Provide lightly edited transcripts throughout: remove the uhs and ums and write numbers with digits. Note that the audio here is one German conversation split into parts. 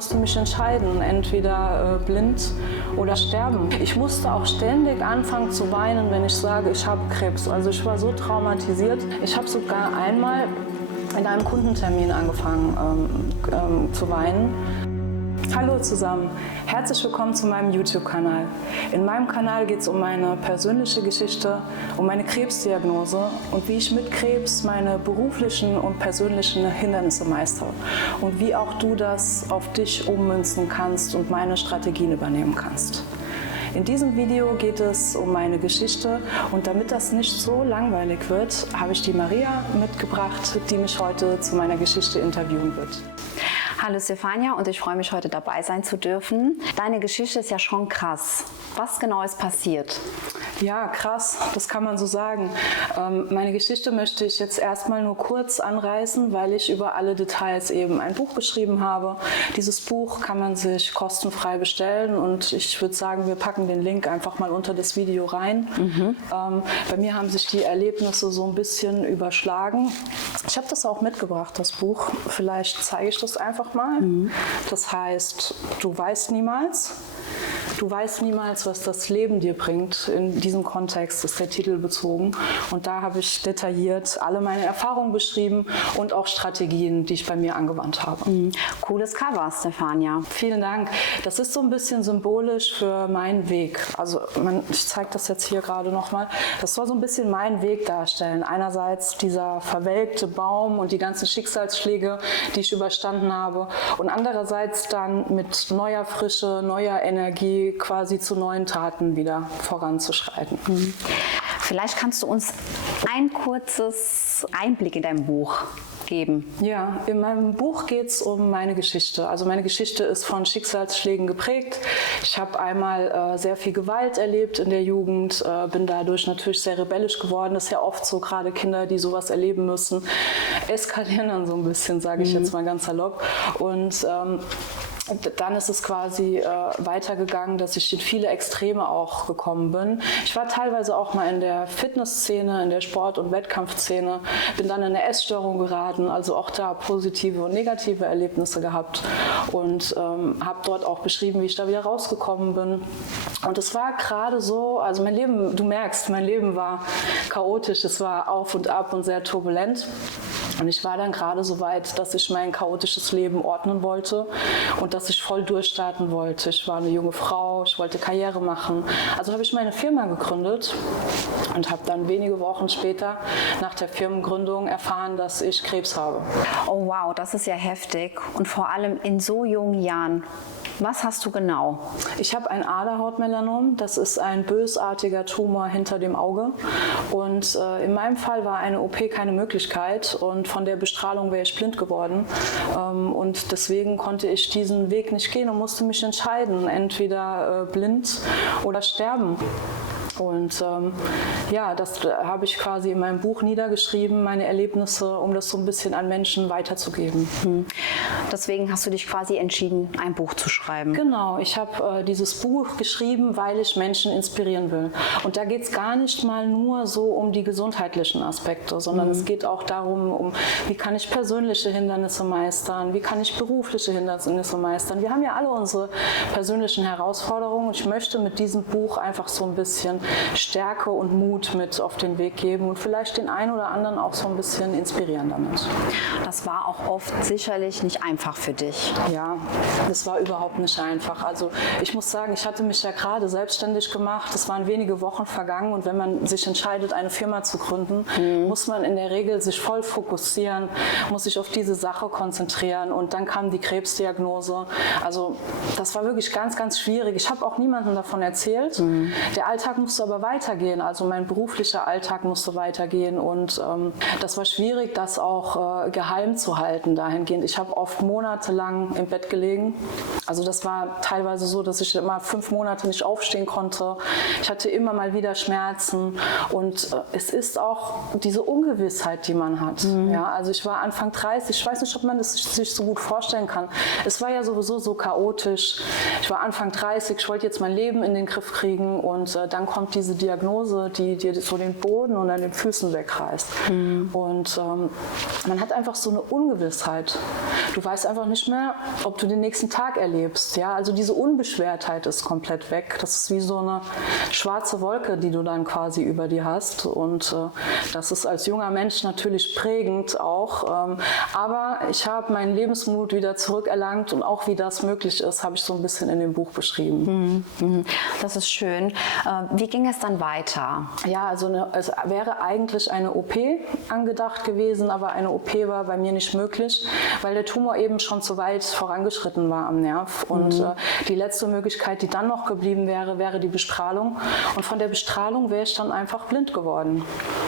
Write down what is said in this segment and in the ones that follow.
musste mich entscheiden, entweder blind oder sterben. Ich musste auch ständig anfangen zu weinen, wenn ich sage, ich habe Krebs. Also ich war so traumatisiert. Ich habe sogar einmal in einem Kundentermin angefangen zu weinen. Hallo zusammen, herzlich willkommen zu meinem YouTube-Kanal. In meinem Kanal geht es um meine persönliche Geschichte, um meine Krebsdiagnose und wie ich mit Krebs meine beruflichen und persönlichen Hindernisse meistere und wie auch du das auf dich ummünzen kannst und meine Strategien übernehmen kannst. In diesem Video geht es um meine Geschichte und damit das nicht so langweilig wird, habe ich die Maria mitgebracht, die mich heute zu meiner Geschichte interviewen wird. Hallo Stefania und ich freue mich, heute dabei sein zu dürfen. Deine Geschichte ist ja schon krass. Was genau ist passiert? Ja, krass, das kann man so sagen. Meine Geschichte möchte ich jetzt erstmal nur kurz anreißen, weil ich über alle Details eben ein Buch geschrieben habe. Dieses Buch kann man sich kostenfrei bestellen und ich würde sagen, wir packen den Link einfach mal unter das Video rein. Bei mir haben sich die Erlebnisse so ein bisschen überschlagen. Ich habe das auch mitgebracht, das Buch. Vielleicht zeige ich das einfach mal. Das heißt, du weißt niemals. Du weißt niemals, was das Leben dir bringt. In diesem Kontext ist der Titel bezogen. Und da habe ich detailliert alle meine Erfahrungen beschrieben und auch Strategien, die ich bei mir angewandt habe. Cooles Cover, Stefania. Vielen Dank. Das ist so ein bisschen symbolisch für meinen Weg. Also ich zeige das jetzt hier gerade nochmal. Das soll so ein bisschen meinen Weg darstellen. Einerseits dieser verwelkte Baum und die ganzen Schicksalsschläge, die ich überstanden habe. Und andererseits dann mit neuer Frische, neuer Energie quasi zu neuen Taten wieder voranzuschreiten. Vielleicht kannst du uns ein kurzes Einblick in dein Buch geben. Ja, in meinem Buch geht es um meine Geschichte. Also meine Geschichte ist von Schicksalsschlägen geprägt. Ich habe einmal sehr viel Gewalt erlebt in der Jugend, bin dadurch natürlich sehr rebellisch geworden. Das ist ja oft so, gerade Kinder, die sowas erleben müssen, eskalieren dann so ein bisschen, sage ich jetzt mal ganz salopp. Und dann ist es quasi weitergegangen, dass ich in viele Extreme auch gekommen bin. Ich war teilweise auch mal in der Fitnessszene, in der Sport- und Wettkampfszene, bin dann in eine Essstörung geraten, also auch da positive und negative Erlebnisse gehabt und habe dort auch beschrieben, wie ich da wieder rausgekommen bin. Und es war gerade so, also mein Leben, du merkst, mein Leben war chaotisch, es war auf und ab und sehr turbulent. Und ich war dann gerade so weit, dass ich mein chaotisches Leben ordnen wollte und dass ich voll durchstarten wollte. Ich war eine junge Frau, ich wollte Karriere machen. Also habe ich meine Firma gegründet und habe dann wenige Wochen später nach der Firmengründung erfahren, dass ich Krebs habe. Oh wow, das ist ja heftig und vor allem in so jungen Jahren. Was hast du genau? Ich habe ein Aderhautmelanom, das ist ein bösartiger Tumor hinter dem Auge und in meinem Fall war eine OP keine Möglichkeit und von der Bestrahlung wäre ich blind geworden und deswegen konnte ich diesen Weg nicht gehen und musste mich entscheiden, entweder blind oder sterben. Und ja, das habe ich quasi in meinem Buch niedergeschrieben, meine Erlebnisse, um das so ein bisschen an Menschen weiterzugeben. Deswegen hast du dich quasi entschieden, ein Buch zu schreiben. Genau, ich habe dieses Buch geschrieben, weil ich Menschen inspirieren will. Und da geht es gar nicht mal nur so um die gesundheitlichen Aspekte, sondern es geht auch darum, wie kann ich persönliche Hindernisse meistern, wie kann ich berufliche Hindernisse meistern. Wir haben ja alle unsere persönlichen Herausforderungen und ich möchte mit diesem Buch einfach so ein bisschen Stärke und Mut mit auf den Weg geben und vielleicht den einen oder anderen auch so ein bisschen inspirieren damit. Das war auch oft sicherlich nicht einfach für dich. Ja, das war überhaupt nicht einfach. Also ich muss sagen, ich hatte mich ja gerade selbstständig gemacht. Es waren wenige Wochen vergangen und wenn man sich entscheidet, eine Firma zu gründen, muss man in der Regel sich voll fokussieren, muss sich auf diese Sache konzentrieren und dann kam die Krebsdiagnose. Also das war wirklich ganz, ganz schwierig. Ich habe auch niemandem davon erzählt. Der Alltag musste aber weitergehen, also mein beruflicher Alltag musste weitergehen und das war schwierig, das auch geheim zu halten dahingehend. Ich habe oft monatelang im Bett gelegen, also das war teilweise so, dass ich immer 5 Monate nicht aufstehen konnte. Ich hatte immer mal wieder Schmerzen und es ist auch diese Ungewissheit, die man hat. Ja, also ich war Anfang 30, ich weiß nicht, ob man das sich so gut vorstellen kann. Es war ja sowieso so chaotisch. Ich war Anfang 30, ich wollte jetzt mein Leben in den Griff kriegen und dann kommt diese Diagnose, die dir so den Boden unter den Füßen wegreißt. Und man hat einfach so eine Ungewissheit. du weißt einfach nicht mehr, ob du den nächsten Tag erlebst. Ja? Also diese Unbeschwertheit ist komplett weg. Das ist wie so eine schwarze Wolke, die du dann quasi über dir hast. Und das ist als junger Mensch natürlich prägend auch. Aber ich habe meinen Lebensmut wieder zurückerlangt und auch wie das möglich ist, habe ich so ein bisschen in dem Buch beschrieben. Das ist schön. Wie ging es dann weiter? Ja, also es wäre eigentlich eine OP angedacht gewesen, aber eine OP war bei mir nicht möglich, weil der Tumor eben schon zu weit vorangeschritten war am Nerv. Und die letzte Möglichkeit, die dann noch geblieben wäre, wäre die Bestrahlung. Und von der Bestrahlung wäre ich dann einfach blind geworden.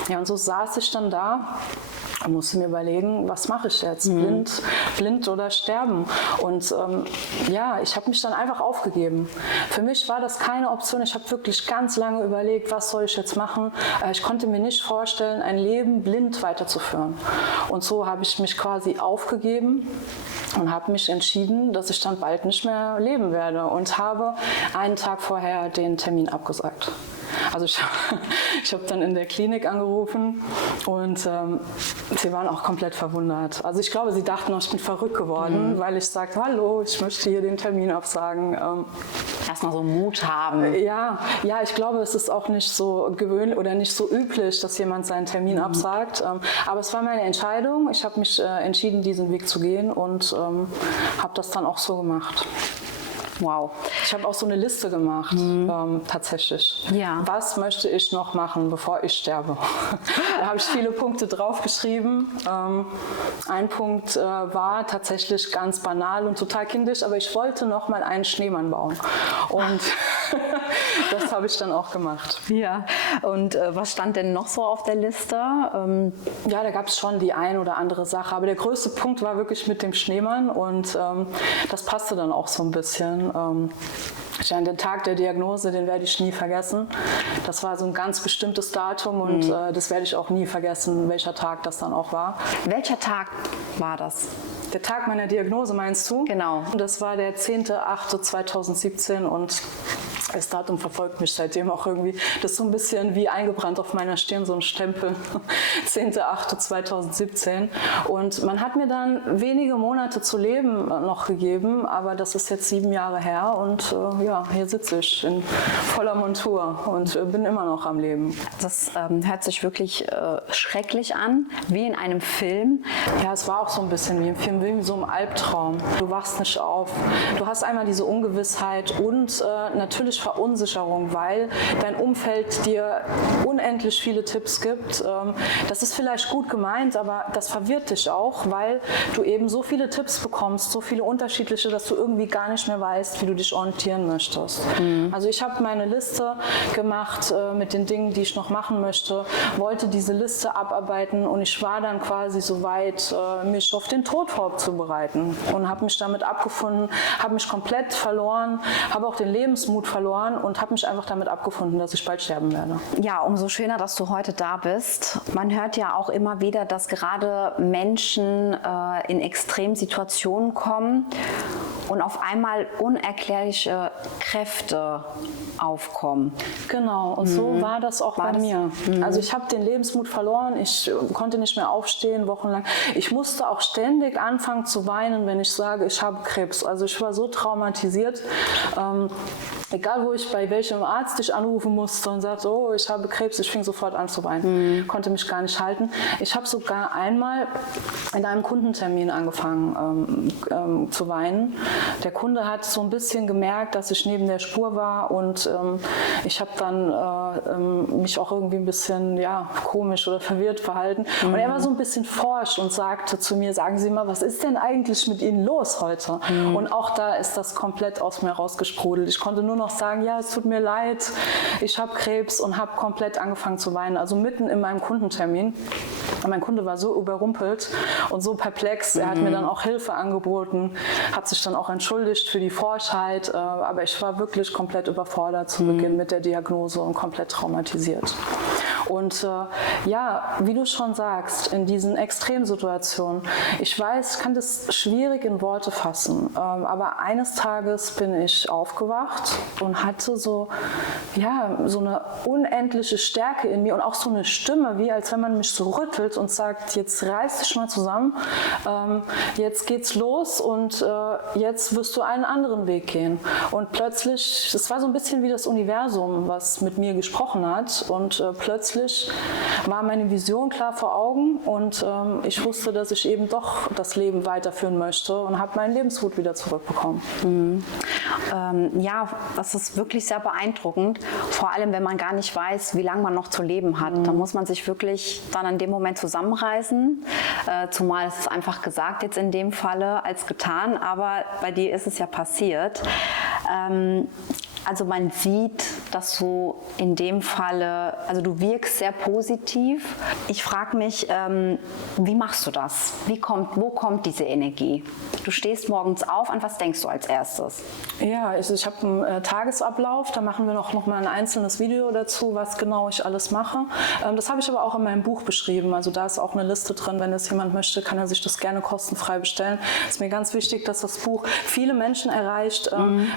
Ja, und so saß ich dann da und musste mir überlegen, was mache ich jetzt? Blind oder sterben? Und ja, ich habe mich dann einfach aufgegeben. Für mich war das keine Option. Ich habe wirklich ganz lange überlegt, was soll ich jetzt machen? Ich konnte mir nicht vorstellen, ein Leben blind weiterzuführen. Und so habe ich mich quasi aufgegeben und habe mich entschieden, dass ich dann bald nicht mehr leben werde und habe einen Tag vorher den Termin abgesagt. Also ich habe dann in der Klinik angerufen und sie waren auch komplett verwundert. Also ich glaube, sie dachten, ich bin verrückt geworden, weil ich sagte, hallo, ich möchte hier den Termin absagen. Erstmal so Mut haben. Ja, ich glaube, es ist auch nicht so gewöhnlich oder nicht so üblich, dass jemand seinen Termin absagt. Aber es war meine Entscheidung. Ich habe mich entschieden, diesen Weg zu gehen und habe das dann auch so gemacht. Wow. Ich habe auch so eine Liste gemacht, tatsächlich. Ja. Was möchte ich noch machen, bevor ich sterbe? Da habe ich viele Punkte draufgeschrieben. Ein Punkt war tatsächlich ganz banal und total kindisch, aber ich wollte noch mal einen Schneemann bauen. Und das habe ich dann auch gemacht. Ja. Und was stand denn noch so auf der Liste? Ja, da gab es schon die ein oder andere Sache, aber der größte Punkt war wirklich mit dem Schneemann und das passte dann auch so ein bisschen. Den Tag der Diagnose, den werde ich nie vergessen. Das war so ein ganz bestimmtes Datum und das werde ich auch nie vergessen, welcher Tag das dann auch war. Welcher Tag war das? Der Tag meiner Diagnose meinst du? Genau. Das war der 10.08.2017 und das Datum verfolgt mich seitdem auch irgendwie. Das ist so ein bisschen wie eingebrannt auf meiner Stirn, so ein Stempel. 10.08.2017. Und man hat mir dann wenige Monate zu leben noch gegeben, aber das ist jetzt 7 Jahre her und ja, hier sitze ich in voller Montur und bin immer noch am Leben. Das hört sich wirklich schrecklich an, wie in einem Film. Ja, es war auch so ein bisschen wie im Film, wie so ein Albtraum. Du wachst nicht auf. Du hast einmal diese Ungewissheit und natürlich Verunsicherung, weil dein Umfeld dir unendlich viele Tipps gibt. Das ist vielleicht gut gemeint, aber das verwirrt dich auch, weil du eben so viele Tipps bekommst, so viele unterschiedliche, dass du irgendwie gar nicht mehr weißt, wie du dich orientieren möchtest. Also ich habe meine Liste gemacht mit den Dingen, die ich noch machen möchte, wollte diese Liste abarbeiten und ich war dann quasi so weit, mich auf den Tod vorzubereiten und habe mich damit abgefunden, habe mich komplett verloren, habe auch den Lebensmut verloren und habe mich einfach damit abgefunden, dass ich bald sterben werde. Ja, umso schöner, dass du heute da bist. Man hört ja auch immer wieder, dass gerade Menschen in Extremsituationen kommen und auf einmal unerklärliche Kräfte aufkommen. Genau, und so war das auch bei mir. Also ich habe den Lebensmut verloren, ich konnte nicht mehr aufstehen, wochenlang. Ich musste auch ständig anfangen zu weinen, wenn ich sage, ich habe Krebs. Also ich war so traumatisiert. Egal, wo ich bei welchem Arzt ich anrufen musste und sagte, oh, ich habe Krebs, ich fing sofort an zu weinen. Konnte mich gar nicht halten. Ich habe sogar einmal in einem Kundentermin angefangen zu weinen. Der Kunde hat so ein bisschen gemerkt, dass ich neben der Spur war und ich habe dann mich auch irgendwie ein bisschen komisch oder verwirrt verhalten. Und er war so ein bisschen forsch und sagte zu mir, sagen Sie mal, was ist denn eigentlich mit Ihnen los heute? Und auch da ist das komplett aus mir rausgesprudelt. Ich konnte nur noch sagen, ja, es tut mir leid, ich habe Krebs und habe komplett angefangen zu weinen. Also mitten in meinem Kundentermin. Und mein Kunde war so überrumpelt und so perplex. Er hat mir dann auch Hilfe angeboten, hat sich dann auch entschuldigt für die Forschheit. Aber ich war wirklich komplett überfordert zu Beginn mit der Diagnose und komplett traumatisiert. Und ja, wie du schon sagst, in diesen Extremsituationen, ich weiß, ich kann das schwierig in Worte fassen, aber eines Tages bin ich aufgewacht und hatte so eine unendliche Stärke in mir und auch so eine Stimme, wie als wenn man mich so rüttelt und sagt, jetzt reiß dich mal zusammen, jetzt geht's los und jetzt wirst du einen anderen Weg gehen. Und plötzlich, das war so ein bisschen wie das Universum, was mit mir gesprochen hat, und plötzlich war meine Vision klar vor Augen und ich wusste, dass ich eben doch das Leben weiterführen möchte und habe meinen Lebensmut wieder zurückbekommen. Ja, das ist wirklich sehr beeindruckend, vor allem wenn man gar nicht weiß, wie lange man noch zu leben hat. Da muss man sich wirklich dann in dem Moment zusammenreißen, zumal es ist einfach gesagt jetzt in dem Falle als getan, aber bei dir ist es ja passiert. Also man sieht, dass du in dem Falle, also du wirkst sehr positiv. Ich frage mich, wie machst du das? Wo kommt diese Energie? Du stehst morgens auf, an was denkst du als erstes? Ja, ich habe einen Tagesablauf, da machen wir noch mal ein einzelnes Video dazu, was genau ich alles mache. Das habe ich aber auch in meinem Buch beschrieben, also da ist auch eine Liste drin, wenn das jemand möchte, kann er sich das gerne kostenfrei bestellen. Es ist mir ganz wichtig, dass das Buch viele Menschen erreicht,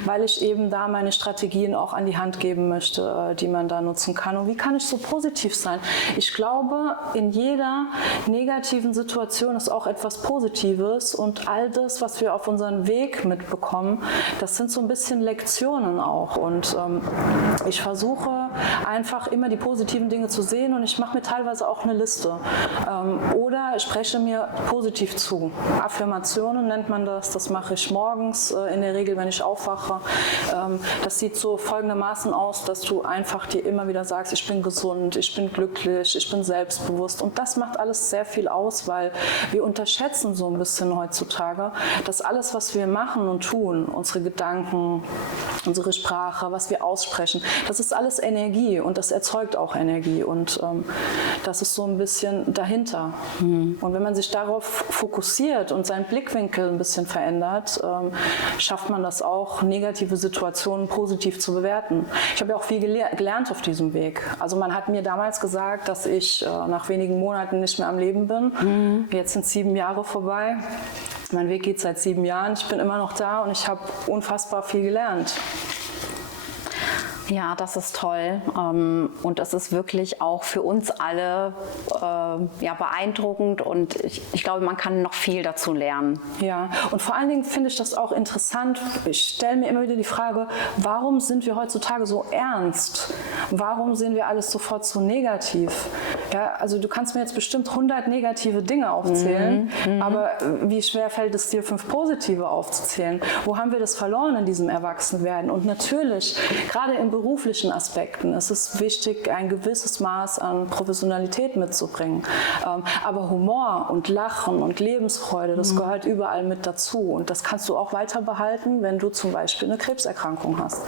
weil ich eben da meine Strategien auch an die Hand geben möchte, die man da nutzen kann. Und wie kann ich so positiv sein? Ich glaube, in jeder negativen Situation ist auch etwas Positives, und all das, was wir auf unseren Weg mitbekommen, das sind so ein bisschen Lektionen auch. Und ich versuche einfach immer die positiven Dinge zu sehen, und ich mache mir teilweise auch eine Liste. Oder ich spreche mir positiv zu. Affirmationen nennt man das. Das mache ich morgens in der Regel, wenn ich aufwache. Das sieht so folgendermaßen aus, dass du einfach dir immer wieder sagst, ich bin gesund, ich bin glücklich, ich bin selbstbewusst. Und das macht alles sehr viel aus, weil wir unterschätzen so ein bisschen heutzutage, dass alles, was wir machen und tun, unsere Gedanken, unsere Sprache, was wir aussprechen, das ist alles Energie, und das erzeugt auch Energie, und das ist so ein bisschen dahinter. Und wenn man sich darauf fokussiert und seinen Blickwinkel ein bisschen verändert, schafft man das auch, negative Situationen positiv zu bewerten. Ich habe ja auch viel gelernt auf diesem Weg. Also man hat mir damals gesagt, dass ich nach wenigen Monaten nicht mehr am Leben bin. Jetzt sind 7 Jahre vorbei. Mein Weg geht seit 7 Jahren. Ich bin immer noch da, und ich habe unfassbar viel gelernt. Ja, das ist toll, und das ist wirklich auch für uns alle beeindruckend, und ich glaube, man kann noch viel dazu lernen. Ja, und vor allen Dingen finde ich das auch interessant. Ich stelle mir immer wieder die Frage, warum sind wir heutzutage so ernst? Warum sehen wir alles sofort so negativ? Ja, also du kannst mir jetzt bestimmt 100 negative Dinge aufzählen, aber wie schwer fällt es dir, 5 positive aufzuzählen? Wo haben wir das verloren in diesem Erwachsenwerden? Und natürlich, gerade in beruflichen Aspekten ist es wichtig, ein gewisses Maß an Professionalität mitzubringen. Aber Humor und Lachen und Lebensfreude, das gehört überall mit dazu. Und das kannst du auch weiter behalten, wenn du zum Beispiel eine Krebserkrankung hast.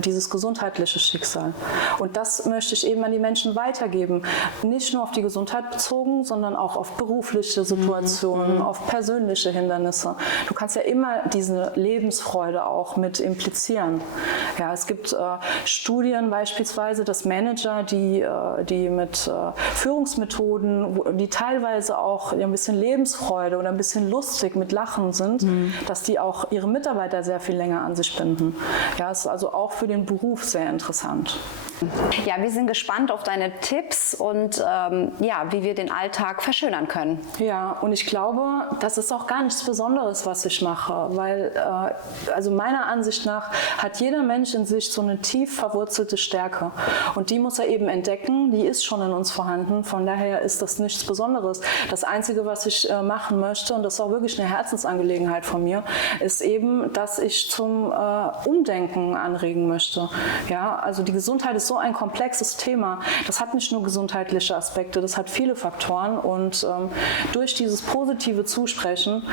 Dieses gesundheitliche Schicksal. Und das möchte ich eben an die Menschen weitergeben. Nicht nur auf die Gesundheit bezogen, sondern auch auf berufliche Situationen, auf persönliche Hindernisse. Du kannst ja immer diese Lebensfreude auch mit implizieren. Ja, es gibt Studien beispielsweise, dass Manager, die mit Führungsmethoden, die teilweise auch ein bisschen Lebensfreude oder ein bisschen lustig mit Lachen sind, dass die auch ihre Mitarbeiter sehr viel länger an sich binden. Ja, ist also auch für den Beruf sehr interessant. Ja, wir sind gespannt auf deine Tipps und wie wir den Alltag verschönern können. Ja, und ich glaube, das ist auch gar nichts Besonderes, was ich mache, weil also meiner Ansicht nach hat jeder Mensch in sich so eine tief verwurzelte Stärke, und die muss er eben entdecken, die ist schon in uns vorhanden, von daher ist das nichts Besonderes. Das Einzige, was ich machen möchte, und das ist auch wirklich eine Herzensangelegenheit von mir, ist eben, dass ich zum Umdenken anregen möchte. Ja, also die Gesundheit ist so ein komplexes Thema, das hat nicht nur gesundheitliche Aspekte, das hat viele Faktoren, und durch dieses positive Zusprechen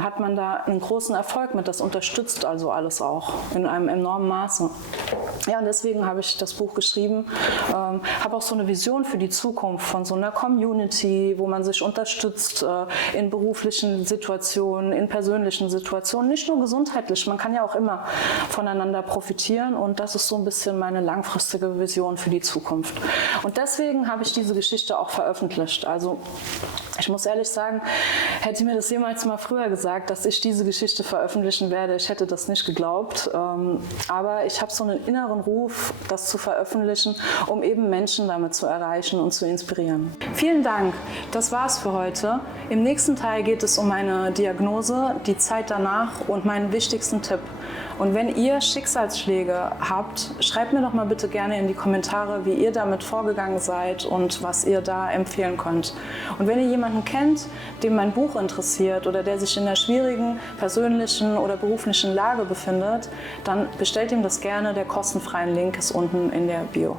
hat man da einen großen Erfolg mit, das unterstützt also alles auch in einem enormen Maße. Ja, und deswegen habe ich das Buch geschrieben, habe auch so eine Vision für die Zukunft von so einer Community, wo man sich unterstützt in beruflichen Situationen, in persönlichen Situationen, nicht nur gesundheitlich, man kann ja auch immer voneinander profitieren und das ist so ein bisschen meine langfristige Vision für die Zukunft. Und deswegen habe ich diese Geschichte auch veröffentlicht. Also ich muss ehrlich sagen, hätte mir das jemals mal früher gesagt, dass ich diese Geschichte veröffentlichen werde, ich hätte das nicht geglaubt, aber ich habe so einen inneren Ruf, das zu veröffentlichen, um eben Menschen damit zu erreichen und zu inspirieren. Vielen Dank, das war's für heute. Im nächsten Teil geht es um meine Diagnose, die Zeit danach und meinen wichtigsten Tipp. Und wenn ihr Schicksalsschläge habt, schreibt mir doch mal bitte gerne in die Kommentare, wie ihr damit vorgegangen seid und was ihr da empfehlen könnt. Und wenn ihr jemanden kennt, dem mein Buch interessiert oder der sich in einer schwierigen persönlichen oder beruflichen Lage befindet, dann bestellt ihm das gerne. Der kostenfreie Link ist unten in der Bio.